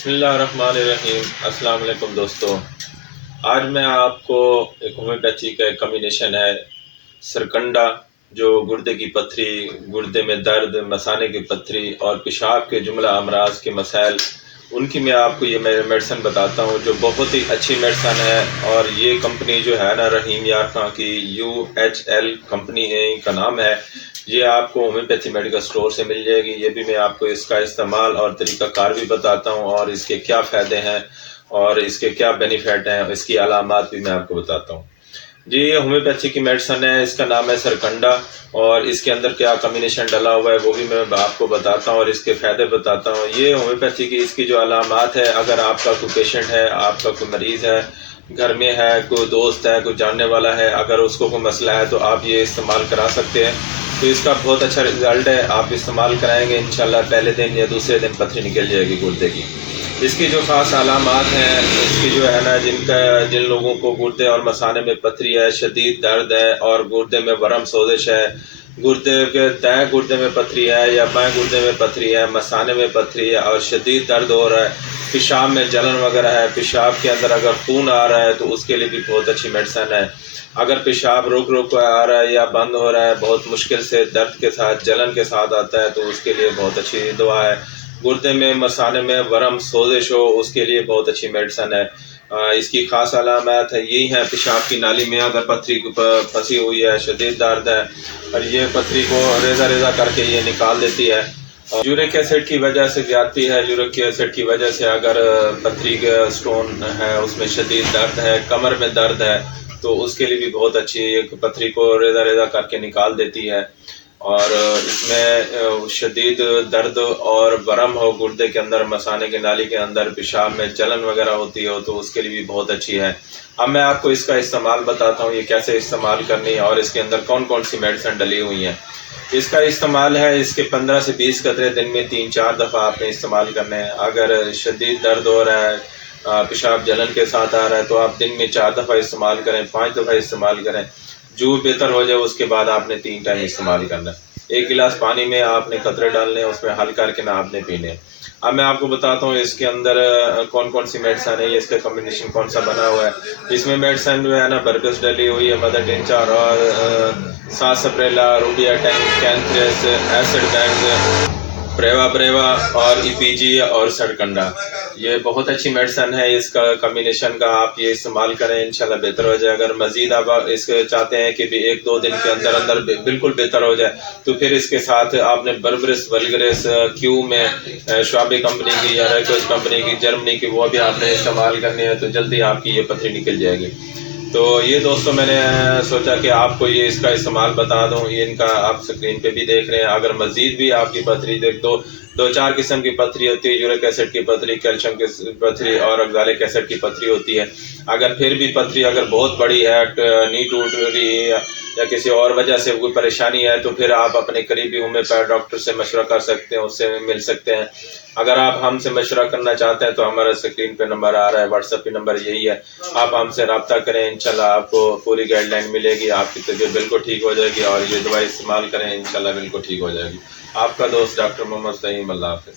بسم اللہ الرحمن الرحیم۔ السلام علیکم دوستو، آج میں آپ کو ایک ہومیوپیتھی کا ایک کمبینیشن ہے سرکنڈا، جو گردے کی پتھری، گردے میں درد، مثانے کی پتھری اور پیشاب کے جملہ امراض کے مسائل، ان کی میں آپ کو یہ میڈیسن بتاتا ہوں جو بہت ہی اچھی میڈیسن ہے۔ اور یہ کمپنی جو ہے نا، رحیم یار خان کی UHL کمپنی ہے، ان کا نام ہے۔ یہ آپ کو ہومیوپیتھی میڈیکل سٹور سے مل جائے گی۔ یہ بھی میں آپ کو اس کا استعمال اور طریقہ کار بھی بتاتا ہوں، اور اس کے کیا فائدے ہیں اور اس کے کیا بینیفٹ ہیں، اس کی علامات بھی میں آپ کو بتاتا ہوں۔ جی، یہ ہومیوپیتھی کی میڈیسن ہے، اس کا نام ہے سرکنڈا، اور اس کے اندر کیا کمبینیشن ڈلا ہوا ہے وہ بھی میں آپ کو بتاتا ہوں اور اس کے فائدے بتاتا ہوں۔ یہ ہومیوپیتھی کی اس کی جو علامات ہے، اگر آپ کا کوئی پیشنٹ ہے، آپ کا کوئی مریض ہے، گھر میں ہے، کوئی دوست ہے، کوئی جاننے والا ہے، اگر اس کو کوئی مسئلہ ہے تو آپ یہ استعمال کرا سکتے ہیں۔ تو اس کا بہت اچھا رزلٹ ہے، آپ استعمال کرائیں گے انشاءاللہ پہلے دن یا دوسرے دن پتھری نکل جائے گی گردے کی۔ اس کی جو خاص علامات ہیں، اس کی جو ہے نا، جن لوگوں کو گردے اور مثانے میں پتھری ہے، شدید درد ہے اور گردے میں ورم سوزش ہے، گردے کے دائیں گردے میں پتھری ہے یا بائیں گردے میں پتھری ہے، مثانے میں پتھری ہے اور شدید درد ہو رہا ہے، پیشاب میں جلن وغیرہ ہے، پیشاب کے اندر اگر خون آ رہا ہے تو اس کے لیے بھی بہت اچھی میڈیسن ہے۔ اگر پیشاب رک آ رہا ہے یا بند ہو رہا ہے، بہت مشکل سے درد کے ساتھ، جلن کے ساتھ آتا ہے، تو اس کے لیے بہت اچھی دوا ہے۔ گردے میں مثانے میں ورم سوزش ہو، اس کے لیے بہت اچھی میڈیسن ہے۔ اس کی خاص علامات ہے یہی ہیں، پیشاب کی نالی میں اگر پتھری پھنسی ہوئی ہے، شدید درد ہے، اور یہ پتھری کو ریزہ ریزہ کر کے یہ نکال دیتی ہے۔ یورک ایسڈ کی وجہ سے زیادتی ہے، یورک ایسڈ کی وجہ سے اگر پتھری کا اسٹون ہے، اس میں شدید درد ہے، کمر میں درد ہے، تو اس کے لیے بھی بہت اچھی ایک پتھری کو ریزہ ریزہ کر کے نکال دیتی ہے۔ اور اس میں شدید درد اور ورم ہو گردے کے اندر، مثانے کی نالی کے اندر، پیشاب میں جلن وغیرہ ہوتی ہو، تو اس کے لیے بھی بہت اچھی ہے۔ اب میں آپ کو اس کا استعمال بتاتا ہوں، یہ کیسے استعمال کرنی ہے اور اس کے اندر کون کون سی میڈیسن ڈلی ہوئی ہیں۔ اس کا استعمال ہے، اس کے 15 سے 20 قطرے دن میں 3-4 دفعہ آپ نے استعمال کرنے ہیں۔ اگر شدید درد ہو رہا ہے، پیشاب جلن کے ساتھ آ رہا ہے، تو آپ دن میں 4 دفعہ استعمال کریں، 5 دفعہ استعمال کریں۔ جو بہتر ہو جائے اس کے بعد آپ نے 3 ٹائم استعمال کرنا ہے۔ 1 گلاس پانی میں آپ نے قطرے ڈالنے ہیں، اس میں حل کر کے نہ آپ نے پینے ہیں۔ اب میں آپ کو بتاتا ہوں اس کے اندر کون کون سی میڈیسن ہے، یہ اس کا کمبینیشن کون سا بنا ہوا ہے۔ اس میں میڈیسن جو ہے نا، برگس ڈلی ہوئی ہے، مدر ٹنچر اور ساسپریلا، روبیا ٹینک، کینتھریس، ایسڈ بینز، بریوا اور EPG اور سرکنڈا، یہ بہت اچھی میڈیسن ہے۔ اس کا کمبینیشن کا آپ یہ استعمال کریں، انشاءاللہ بہتر ہو جائے۔ اگر مزید آپ اس کے چاہتے ہیں کہ بھی 1-2 دن کے اندر بالکل بہتر ہو جائے، تو پھر اس کے ساتھ آپ نے بربرس ولگریس کیو میں شوابے کمپنی کی یا ریکوز کمپنی کی، جرمنی کی، وہ بھی آپ نے استعمال کرنی ہے، تو جلدی آپ کی یہ پتھری نکل جائے گی۔ تو یہ دوستوں، میں نے سوچا کہ آپ کو یہ اس کا استعمال بتا دوں۔ یہ ان کا آپ سکرین پہ بھی دیکھ رہے ہیں۔ اگر مزید بھی آپ کی پتھری دو چار قسم کی پتھری ہوتی ہے، یورک ایسڈ کی پتھری، کیلشیم کی پتھری اور آگزالک ایسڈ کی پتھری ہوتی ہے۔ اگر پھر بھی پتھری اگر بہت بڑی ہے، نہیں ٹوٹ رہی ہے یا کسی اور وجہ سے کوئی پریشانی ہے، تو پھر آپ اپنے قریبی ہومیوپیتھ ڈاکٹر سے مشورہ کر سکتے ہیں، اس سے مل سکتے ہیں۔ اگر آپ ہم سے مشورہ کرنا چاہتے ہیں تو ہمارا سکرین پہ نمبر آ رہا ہے، واٹس ایپ پہ نمبر یہی ہے، آپ ہم سے رابطہ کریں، انشاءاللہ آپ کو پوری گائیڈ لائن ملے گی، آپ کی طبیعت بالکل ٹھیک ہو جائے گی، اور یہ دوائی استعمال کریں، انشاءاللہ بالکل ٹھیک ہو جائے گی۔ آپ کا دوست ڈاکٹر محمد فہیم، اللہ حافظ۔